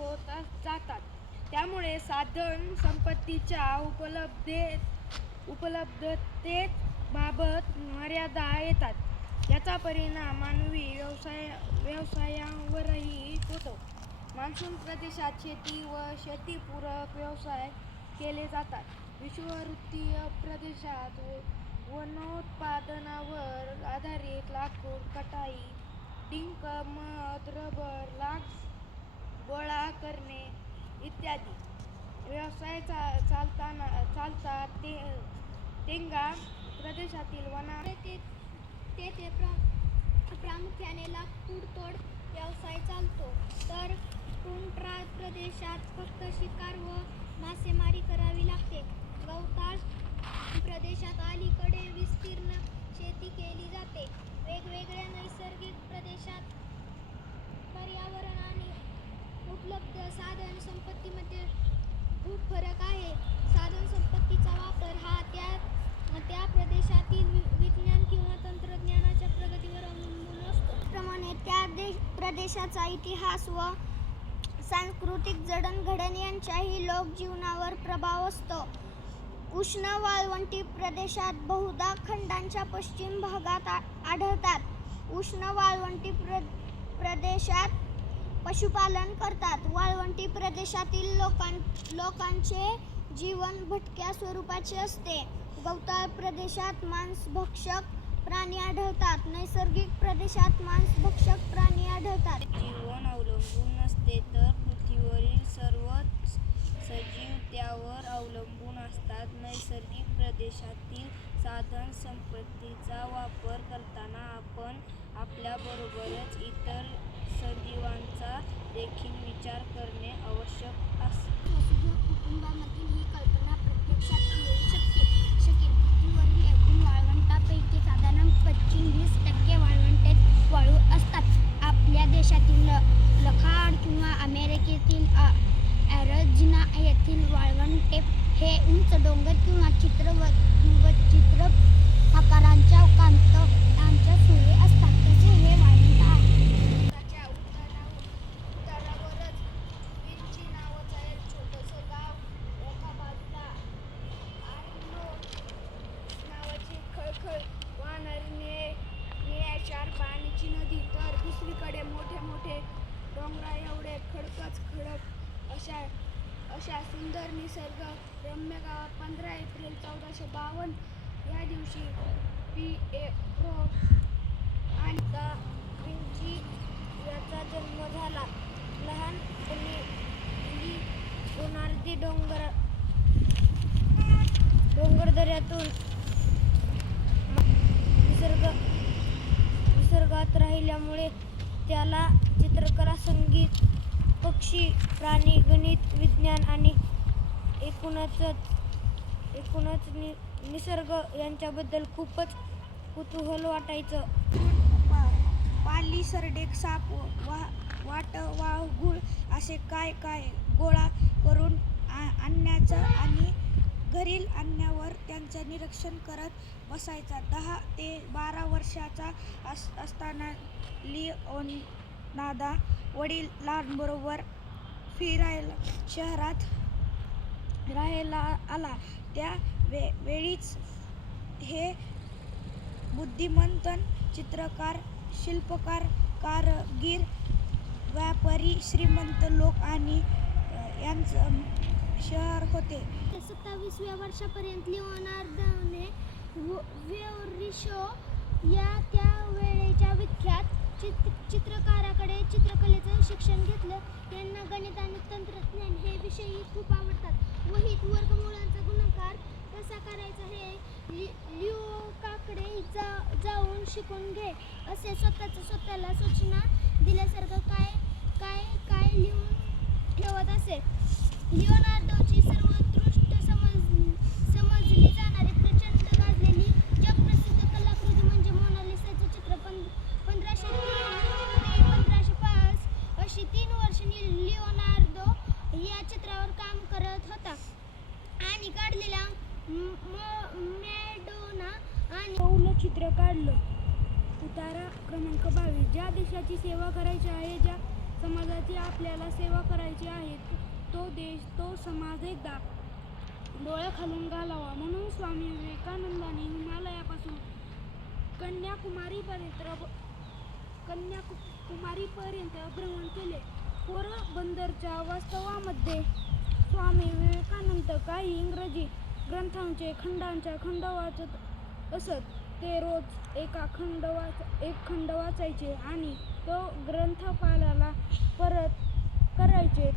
होत जातात. त्यामुळे साधन संपत्तीच्या उपलब्धतेबाबत मर्यादा येतात. याचा परिणाम मानवी व्यवसायांवरही होतो. मान्सून प्रदेशात शेती व शेतीपूरक व्यवसाय केले जातात. विषुववृत्तीय प्रदेशात वनोत्पादनावर आधारित लाकूड, कटाई, डिंक, मध, रबर, लाख गोळा करणे इत्यादी व्यवसाय चालतात. तेंगा प्रदेशातील तेथे प्रामुख्याने लाकूडतोड व्यवसाय चालतो, तर टुंड्रा प्रदेशात फक्त शिकार व मासेमारी करावी लागते. गवताळ प्रदेशात अलीकडे विस्तीर्ण शेती केली जाते. वेगवेगळ्या नैसर्गिक प्रदेशात पर्यावरण आणि उपलब्ध साधन संपत्तीमध्ये खूप फरक आहे. साधन संपत्तीचा वापर हा त्या प्रदेशातील विज्ञान किंवा तंत्रज्ञानाच्या प्रगतीवर अवलंबून असतो. त्याप्रमाणे त्या प्रदेशाचा इतिहास व सांस्कृतिक जडणघडण यांचाही लोकजीवनावर प्रभाव असतो. उष्ण वाळवंटी प्रदेशात बहुधा खंडाच्या पश्चिम भागात आढळतात. उष्ण वाळवंटी प्रदेशात पशुपालन करतात. वाळवंटी प्रदेशातील लोकांचे जीवन भटक्या स्वरूपाचे असते. गवताळ प्रदेशात मांसभक्षक प्राणी आढळतात. नैसर्गिक प्रदेशात मांसभक्षक प्राणी आढळतात. जीवन अवलंबून नसते, तर पृथ्वीवरील सर्वच सजीव त्यावर अवलंबून असतात. नैसर्गिक प्रदेशातील साधन संपत्तीचा वापर करताना आपण आपल्याबरोबरच इतर सजीवांचा देखील विचार करणे आवश्यक असते. वसुधैव कुटुंबकममधील ही कल्पना प्रत्यक्षात येऊ शकेल. पृथ्वीवरील एकूण वाळवंटापैकी साधारण 25% वाळवंटात वाळू असतात. आपल्या देशातील लखाड किंवा अमेरिकेतील ॲरिझोना येथील वाळवंटे हे उंच डोंगर किंवा चित्र आकारांच्या कांतांच्या सुळे असतात. तसे हे वाळवंट आहे. त्याच्या उतारावरच विंची नावाचं एक छोटंसं गाव, एका बाजूला आर्नोल्ड नावाची खळखळ वाहणारी निळ्याशार पाण्याची नदी, तर दुसरीकडे मोठे मोठे डोंगराएवढे खडक अशा सुंदर निसर्गरम्य गावात 15 एप्रिल 1452 या दिवशी पिएट्रो आणि दा विंची याचा जन्म झाला. लहानपणी लिओनार्दो डोंगरदऱ्यातून निसर्गात राहिल्यामुळे त्याला चित्रकला, संगीत, पक्षी, प्राणी, गणित, विज्ञान आणि एकूणच निसर्ग यांच्याबद्दल खूपच कुतूहल वाटायचं. पाली, सरडेक, साप, वाटवाघूळ असे काय गोळा करून आणायचं आणि घरी आणल्यावर त्यांचं निरीक्षण करत बसायचा. 10 ते 12 वर्षाचा असताना लिओनार्दो वडिलांबरोबर फिरायला शहरात राहायला आला. त्या वेळीच हे बुद्धिमंत चित्रकार, शिल्पकार, कारागीर, व्यापारी, श्रीमंत लोक आणि यांचं शहर होते. 27व्या वर्षापर्यंत लिओनार्दोने व्हेरोचियो या त्या वेळच्या विख्यात चित्रकाराकडे चित्रकलेचं शिक्षण घेतलं. यांना गणित आणि तंत्रज्ञान हे विषयही खूप आवडतात. वहीत वर्गमूळाचा गुणाकार कसा करायचा हे लिओनार्दोकडे जाऊन शिकून घे असे स्वतःला सूचना दिल्यासारखं काय लिहून ठेवत असे. लिओनार्दोची सर्वोत्कृष्ट समजली जाणारी प्रचंड गाजलेली जगप्रसिद्ध कलाकृती म्हणजे मोनालिसाचं चित्र. 1503 ते 1505 अशी 3 वर्षे लिओनार्दो या चित्रावर काम करत होता आणि काढलेल्या मॅडोना आणि पौल चित्र काढलं. उतारा क्रमांक 22. ज्या देशाची सेवा करायची आहे, ज्या समाजाची देशाची आपल्याला सेवा करायची आहे. तो देश, तो समाज एकदा डोळ्याखालून घालावा म्हणून स्वामी विवेकानंदांनी हिमालयापासून कन्याकुमारीपर्यंत भ्रमण केले. पोरबंदरच्या वास्तवामध्ये स्वामी विवेकानंद काही इंग्रजी ग्रंथांचे खंड वाचत असत. ते रोज एक खंड वाचायचे आणि तो ग्रंथपालाला परत करायचे.